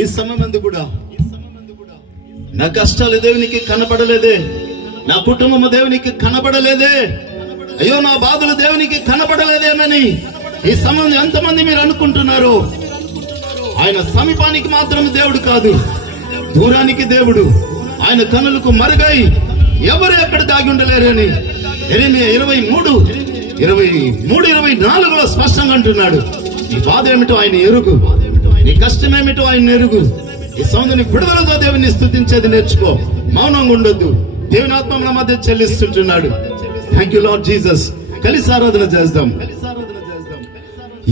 ఈ సమయమందు కూడా నా కష్టాలు దేవునికి కనబడలేదే, నా కుటుంబం దేవునికి కనబడలేదే, అయ్యో నా బాధలు దేవునికి కనబడలేదేమని ఈ సమయం ఎంతమంది మీరు అనుకుంటున్నారు? ఆయన సమీపానికి మాత్రం దేవుడు కాదు, దూరానికి దేవుడు. ఆయన కనులకు మరుగై ఎవరు ఎక్కడ దాగి ఉండలేరని యెరెమీయా 23:24 స్పష్టంగా అంటున్నాడు. నీ బాధ ఏమిటో ఆయన ఎరుగు, నీ కష్టం ఏమిటో ఆయన ఎరుగు. ఈ సౌందర్య విడుదలతో దేవుని స్తుతించేది నేర్చుకో, మౌనంగా ఉండొద్దు. దేవుని ఆత్మ మన మధ్య చెల్లిస్తుంటున్నాడు. Thank you lord Jesus. కలిసి ఆరాధన చేద్దాం.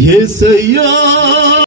యేసయ్యా